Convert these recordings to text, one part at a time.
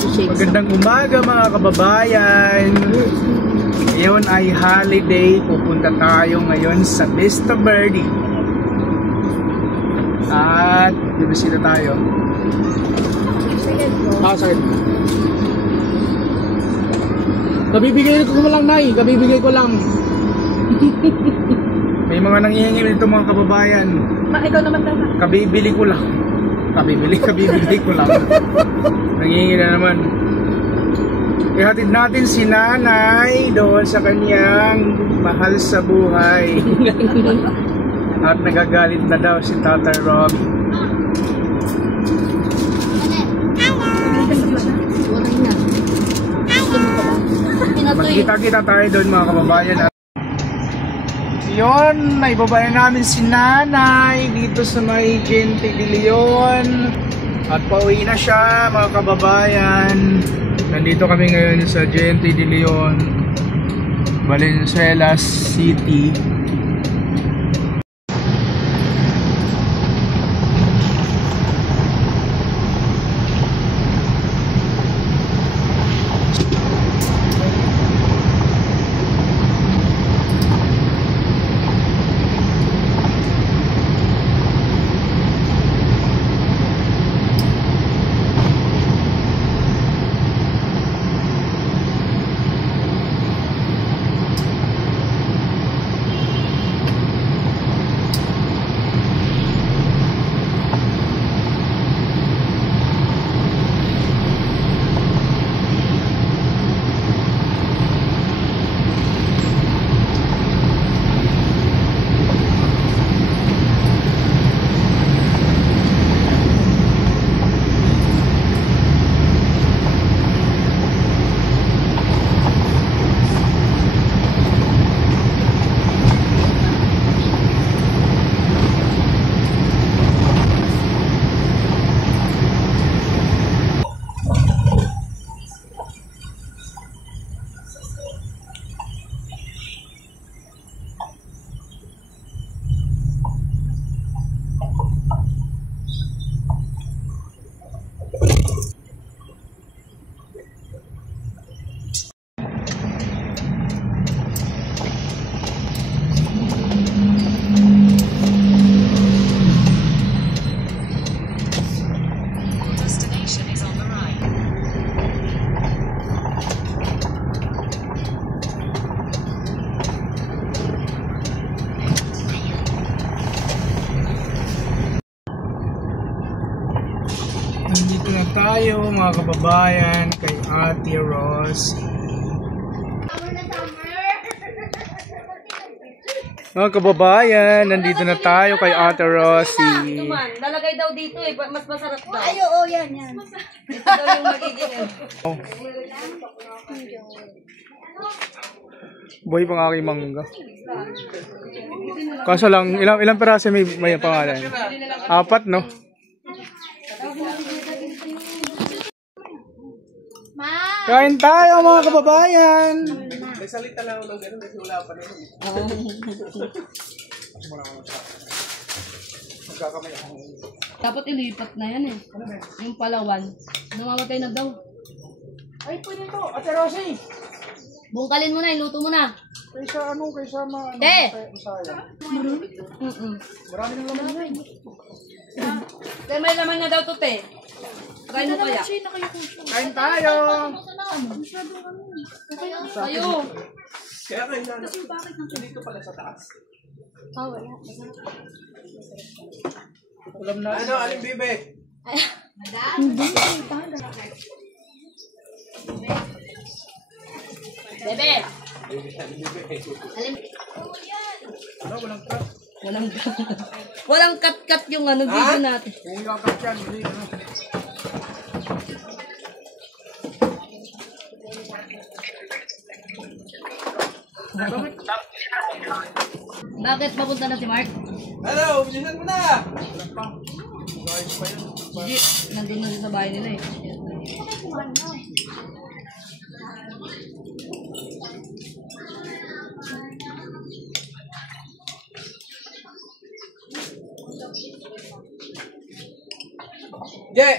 Magandang umaga mga kababayan. Ngayon ay holiday. Pupunta tayo ngayon sa Vista Verde. At bibisita tayo. Sakit. Kabibigay ko lang, Nay. Kabibigay ko lang. May mga nangihingi dito mga kababayan. Ikaw naman daw. Kabibili ko lang. Kabibili ko lang. Nangihingi na naman. Ihatid natin si nanay doon sa kanyang mahal sa buhay. At nagagalit na daw si Tata Robbie. Magkita-kita tayo doon mga kababayan. Yun, naibaba na namin si nanay dito sa may Gente de Leon. At pauwi na siya mga kababayan. Nandito kami ngayon sa Gente de Leon, Valenzuela City. Nandito na tayo mga kababayan kay Ate Rosie. Mga kababayan, nandito na tayo kay Ate Rosie. Lalagay daw dito eh, mas masarap daw. Ay, oo, yan. Ito daw yung magiging Oh. Buhay pang aking mangga. Kaso lang, ilang peraso may pangalan? 4, no? Kain tayo mga kababayan. May salita lang ng gano'n kasi wala pa naman. Magkakamay ako. Dapat ilipat na yan eh. Yung Palawan. Namamatay na daw. Ay, pwede to. Ate Rosie. Bungkalin mo na, iluto mo na. Kaysa marami ng laman yan. Kaya may laman na daw to, te. Kain mo kaya? Kain tayo. Tayo. Kaya kailan dito pala sa taas. Wala. Ulam na. Ano, aling bibe? Bebe. Ano, walang cut. Walang cut-cut yung ano video natin. Kung yung cut yan, hindi. Bakit papunta na si Mark? Hello, bilisan mo na! Hindi, nandun na sa bahay nila eh. Je!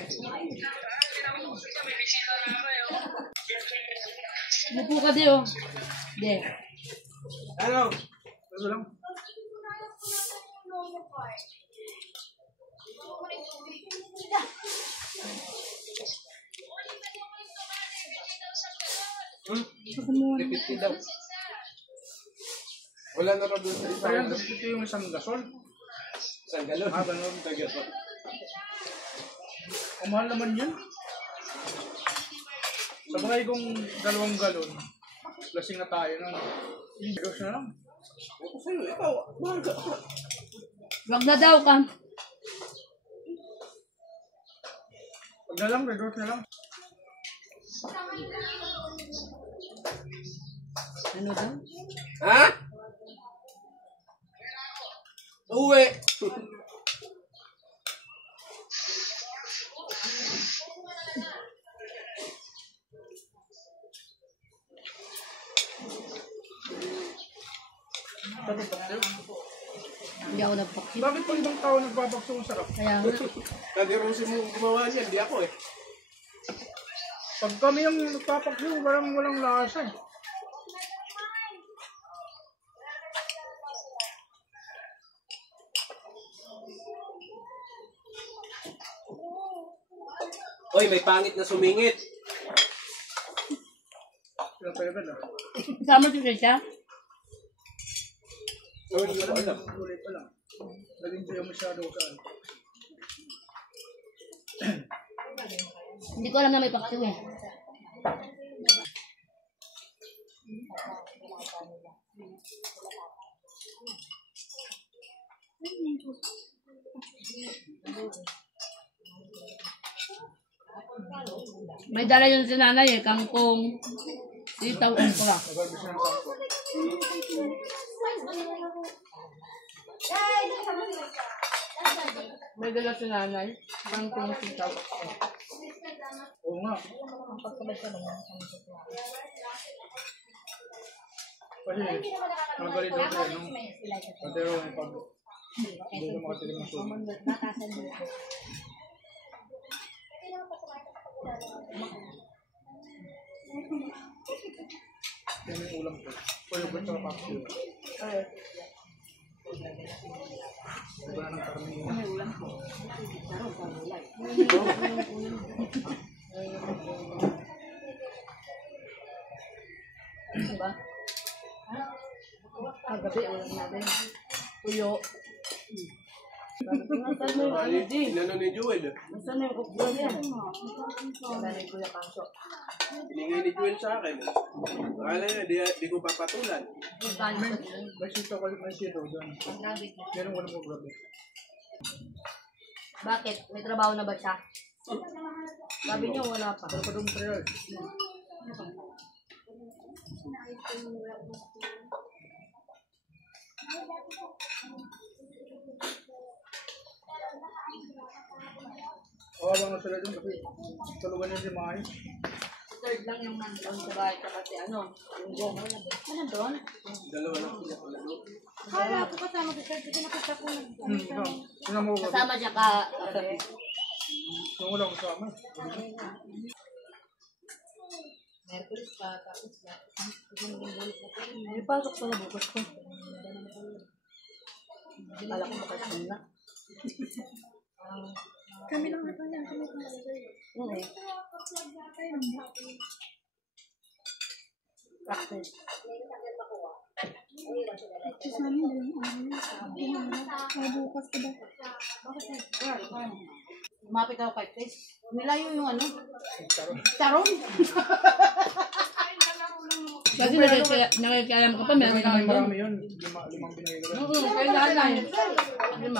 Upo ka di oh. Di. Ano? Ano lang? Lipit daw. Wala na raw doon sa isa. Kaya ito yung isang gasol. Isang galon. Ganun. Tagasol. Ang mahal naman yun. Sabagay kong 2 galon. Lasing na tayo nun. Redos na lang. Ako sa'yo, ikaw. Baga. Wag na daw ka. Pag na lang, redos na lang. Ano daw? Ha? Uwi. Hindi ako nagpakit. Bakit pag ibang tao nagpapakso ang sarap? Kaya nga. Hindi rin si mo gumawa niyan, di ako eh. Pag kami yung nagpapakso, parang walang lasa eh. Oy, may pangit na sumingit. Sila pa yun ah. Kasama si Keisha? Oh, hindi ko alam. Kulay pa lang. Naging siya masyado saan. Hindi ko alam na may paktiw eh. May dala yun si nanay eh, kangkong, sitaw, okra. Nagarbis na ng sampo. May dala si nanay, kangkong, sitaw, okra. Oo nga. Kasi, nagalit daw siya nung patero yung pag hindi ko makatilim ng sumo. Yan yung ulam ko. Pwede ba ito kapapsi? Iba na ng karami yun. Diba? Kagabi, ulam natin. Tuyo. Nasaan mo yung ano din? Inano ni Jewel. Nasaan mo yung okra niya? Nanay ko yung kaso. Hiningay ni Jewel sa akin. Akala niya, di ko papatulan. May sito ko may sito doon. Meron walang mo grabe. Bakit? May trabaho na ba siya? Sabi niya wala pa. Pero pa doon trial. Kawawa nga sila doon kasi tulungan niya si Mahi. Third lang yung nandun sa bahay kasi ano, yung gong. Ano doon? Dalawa lang sila pala doon. Kala ko kasama ko third kasi nakita ko. Sino mo grabe? Kasama siya kagabi. Yung walang kasama. Merkulis pa, tapos na. May pasok pala bukas ko. Kala ko makasama na. Kami lang na kanya, kami lang na Oo. Practice. Practice namin din. Bukas ka ba? Lumapit ako kay Chris. Nilayo yung ano? Charon. Kasi nakikialam ka pa, meron May naman marami yun. Limang binigay ko lang. Oo, kailangan lang. 5.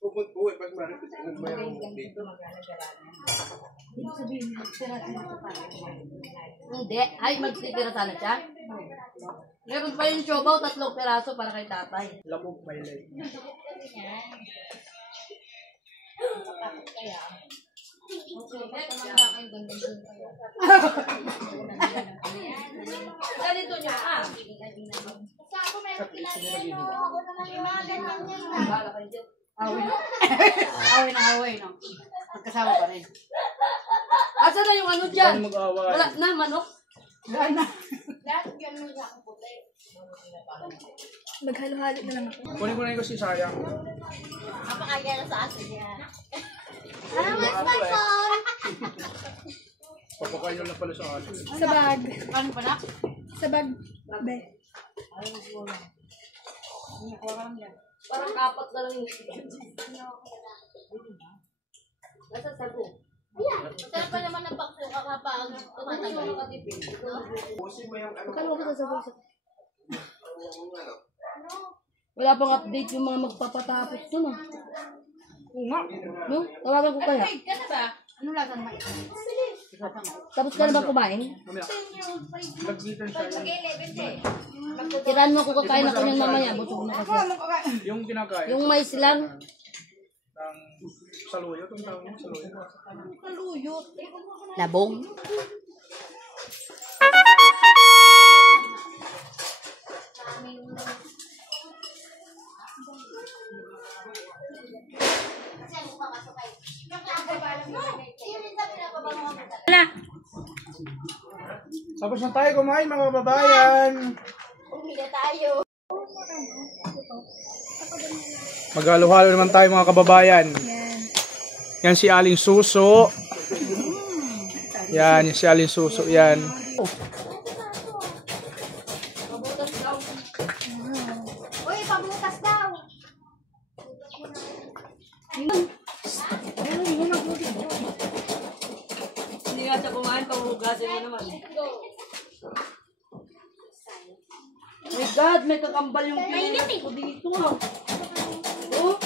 Uwi, pag maripit, mayroon dito. Ibig sabihin, tira-tira ka pa. Hindi. Ay, magtitira sana siya. Meron pa yung chobaw, 3 peraso para kay tatay. Labog may lay. Ganito niya ah. Away na away, no? Magkasama pa rin. Asa na yung ano dyan? Huwag mag-away. Wala na, manok. Maghalo-halo na lang ako. Kunin ko na yung kasi sayang. Napakagaya na sa asin niya. Papakain na pala sa akin. Sa bag. Ano pa na? Sa bag. Be. Parang kapat na lang yung nasa sago. Masarap pa naman ang pakso kapag tumatagal ka tipid. Kalo ko sa bag. Wala pang update yung mga magpapatapos dun ah. Oo nga. No? Tawagan ko kaya. Ka na ba? Ano lasa naman? Tapos ka na ba kumain? Mamaya. Nag-bitter siya. Tirahan mo ako kakain ako niyang mamaya. Busog na kasi. Yung kinakain. Yung mais lang. Ng saluyot. Ang tawag niya, saluyot. Kaluyot. Labong. Tapos na tayo kumain mga kababayan. Maghalo-halo naman tayo mga kababayan. Yan si Aling Suso. Yan si Aling Suso. Yan. Uy, pabutas daw. Hindi nga siya kumain, panghugasin mo naman. My God, may kakambal yung pinag ko dito ah. Oh?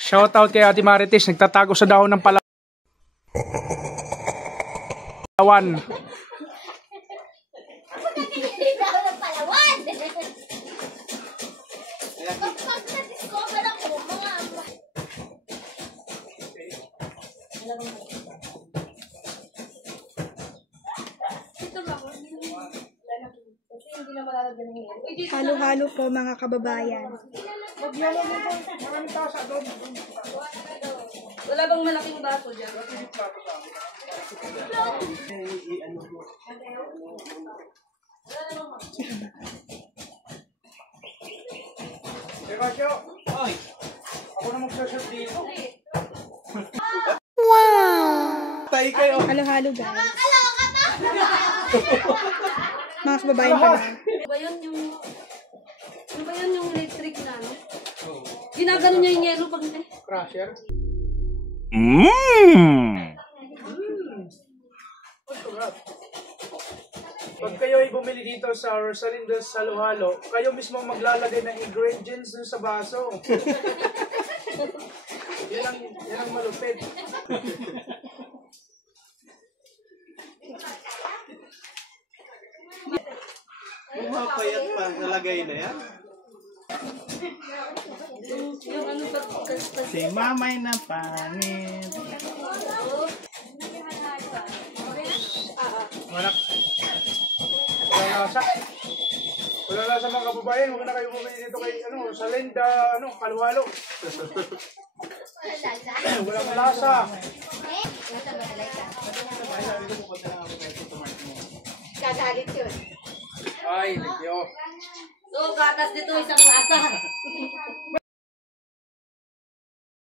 Shoutout kay Ate Marites. Nagtatago sa dahon ng palawan. Halo-halo po mga kababayan. Wala bang malaking baso dyan? Teka, Syo. Ako na mag-shot dito. Tayo kayo. Halo-halo guys. Mga kababayan pa ba? Ano ba yun yung... Ano ba yun yung electric na ano? Ginagano niya yung yelo pag... Crusher. Pag kayo ay bumili dito sa Rosalinda's Halo-Halo, kayo mismo ang maglalagay ng ingredients dun sa baso. yan ang malupit. Pumapayat pa, nalagay na yan. Yung ano ba? Si mamay na pangit. Manak. Wala lasa. Wala lasa mga kababayan. Huwag na kayo bumili dito kay Rosalinda, Halo-Halo. Walang lasa. Gagalit yun. Ay, Diyo. So, gatas dito isang lata.